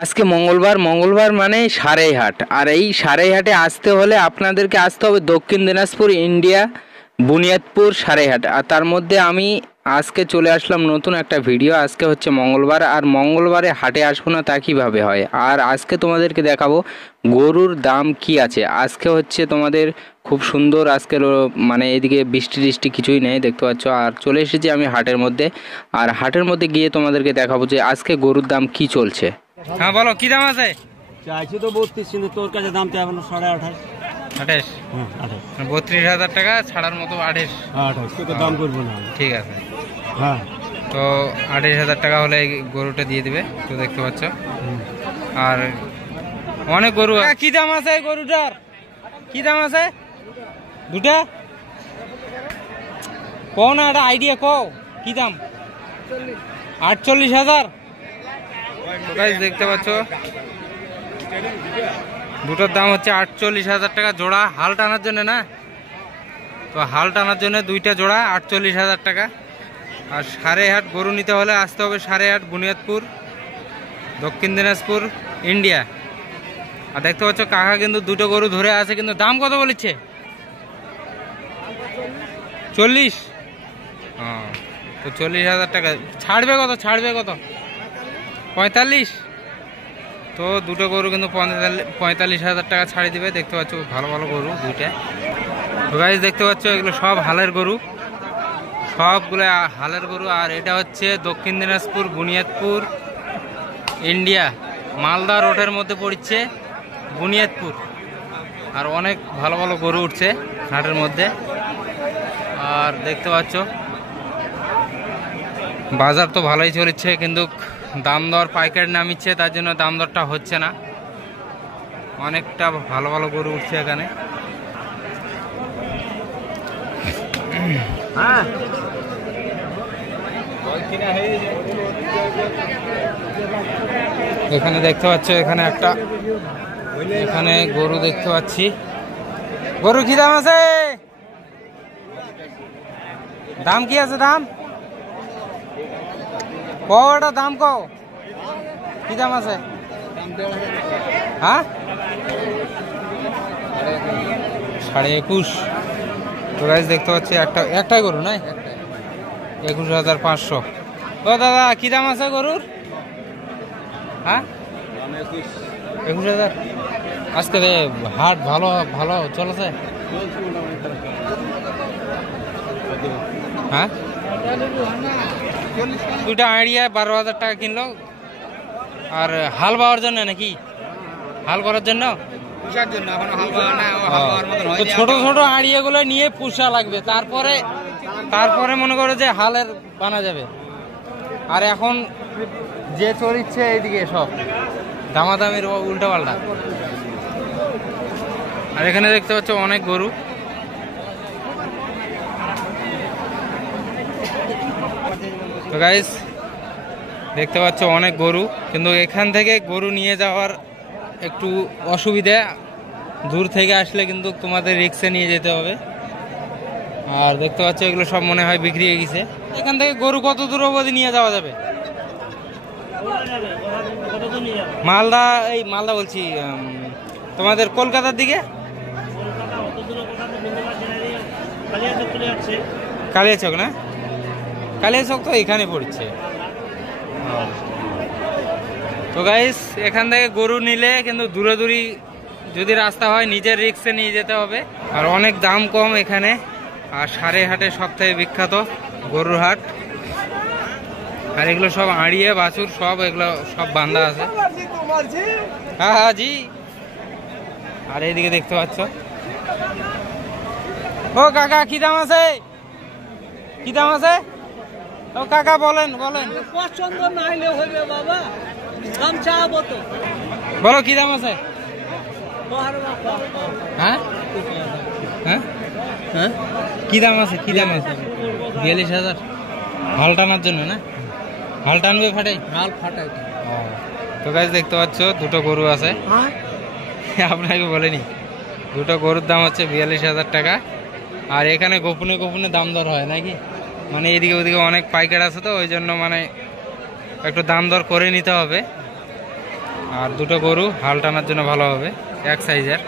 আজকে মঙ্গলবার মানে সারাইহাট। আর এই সারাইহাটে আসতে হলে আপনাদেরকে আসতে হবে দক্ষিণ দিনাজপুর ইন্ডিয়া বুনিয়াদপুর সারাইহাট। আর তার মধ্যে আমি আজকে চলে আসলাম নতুন একটা ভিডিও। আজকে হচ্ছে মঙ্গলবার, আর মঙ্গলবারে হাটে আসবো না তা কীভাবে হয়। আর আজকে তোমাদেরকে দেখাবো গরুর দাম কি আছে। আজকে হচ্ছে তোমাদের খুব সুন্দর আজকের মানে এদিকে বৃষ্টি টিষ্টি কিছুই নেই দেখতে পাচ্ছ। আর চলে এসেছি আমি হাটের মধ্যে, আর হাটের মধ্যে গিয়ে তোমাদেরকে দেখাবো যে আজকে গরুর দাম কি চলছে। হ্যাঁ বলো, কি দাম আছে? চাইছি তো 32, কিন্তু তোর কাছে দাম চাই এখন 28.5। 28? 32,000 টাকা ছাড়ার মতো 28 তোকে দাম করবো না। ঠিক আছে, হ্যাঁ তো 28,000 টাকা হলে এই গরুটা দিয়ে দিবে। তো দেখতে পাচ্ছ আর অনেক গরু। কি দাম আছে গরুটার? কি দাম আছে দুটা? কও না, একটা আইডিয়া কও কি দাম? 48,000। দেখতে পাচ্ছ দুটোর দাম হচ্ছে 48,000 টাকা জোড়া। হাল টানার জন্য না, তো হাল টানার জন্য দুইটা জোড়া 48,000 টাকা। আর সারাইহাট গরু নিতে হলে আসতে হবে সারাইহাট বুনিয়াদপুর দক্ষিণ দিনাজপুর ইন্ডিয়া। আর দেখতে পাচ্ছ কাকা কিন্তু দুটো গরু ধরে আছে, কিন্তু দাম কত বলেছে? 40? হ্যাঁ, তো 40,000 টাকা ছাড়বে কত? 45? তো দুটো গরু কিন্তু 45,000 টাকা ছাড়ি দিবে। দেখতে পাচ্ছ ভালো ভালো গরু দুইটা। তো গাইস দেখতে পাচ্ছ এগুলো সব হালের গরু, সবগুলো হালের গরু। আর এটা হচ্ছে দক্ষিণ দিনাজপুর বুনিয়াদপুর ইন্ডিয়া, মালদা রোডের মধ্যে পড়ছে বুনিয়াদপুর। আর অনেক ভালো ভালো গরু উঠছে হাটের মধ্যে। আর দেখতে পাচ্ছ বাজার তো ভালোই চলছে, কিন্তু দাম দর পাইকারি নামিচ্ছে, তার জন্য দাম দরটা হচ্ছে না। অনেকটা ভালো ভালো গরু উঠছে এখানে। এখানে দেখতে পাচ্ছ এখানে একটা এখানে গরু দেখতে পাচ্ছি। গরু কি দাম আছে? দাম কি আছে? দাম কটা? দাম কও, কি দাম আছে? হ্যাঁ 21.5। তো গাইস দেখতে পাচ্ছি একটাই গরু নাই, 21,500। ও দাদা কি দাম আছে গরুর? হ্যাঁ 21,000। আজকে হাট ভালো ভালো চলেছে। হ্যাঁ দুইটা আইডিয়া 12,000 টাকা কিনলো। আর হাল বাওয়ার জন্য নাকি? হাল করার জন্য? তো ছোট ছোট আড়িয়া গুলো নিয়ে পুষা লাগবে, তারপরে মনে করো যে হালের বানা যাবে। আর এখন যে চলিচ্ছে এইদিকে সব দামাদামির উল্টা পাল্টা। আর এখানে দেখতে পাচ্ছ অনেক গরু। তো গাইস দেখতে পাচ্ছ অনেক গরু, কিন্তু এখান থেকে গরু নিয়ে যাওয়ার একটু অসুবিধা। দূর থেকে আসলে কিন্তু তোমাদের রিক্সে নিয়ে যেতে হবে। আর দেখতে পাচ্ছ এগুলো সব মনে হয় বিক্রি হয়ে গেছে। এখান থেকে গরু কত দূর অবধি নিয়ে যাওয়া যাবে? মালদা, এই মালদা বলছি তোমাদের কলকাতার দিকে। কালিয়াচক না? কালিয়াচক তো এখানে পড়ছে। তো গাইস এখান থেকে গরু নিলে কিন্তু দূরে দূরি যদি রাস্তা হয় নিজের রিক্সে নিয়ে যেতে হবে। আর অনেক দাম কম এখানে। আর সারাইহাটে সব থেকে বিখ্যাত গরুর হাট। আর এগুলো সব আড়িয়ে বাছুর সব, এগুলো সব বান্ধা আছে। হ্যাঁ হ্যাঁ জি। আর এইদিকে দেখতে পাচ্ছ ও কাকা কি দাম আছে? কি দাম আছে? ও কাকা বলেন পছন্দ না হলে হবে বাবা, দাম চাবো তো। বলো কি দাম আছে? হ্যাঁ হ্যাঁ হ্যাঁ কি দাম আছে? 42,000 হাল টানার জন্য না? হাল টানবে ফাটে? হাল ফাটাই। তো গাইস দেখতে পাচ্ছ দুটো গরু আছে। আপনাকে বলেনি, দুটো গরুর দাম হচ্ছে 42,000 টাকা। আর এখানে গোপনে গোপনে দাম দর হয় নাকি? মানে এদিকে ওদিকে অনেক পাইকার আছে, তো ওই জন্য মানে একটু দাম দর করে নিতে হবে। আর দুটো গরু হাল টানার জন্য ভালো হবে, এক সাইজের।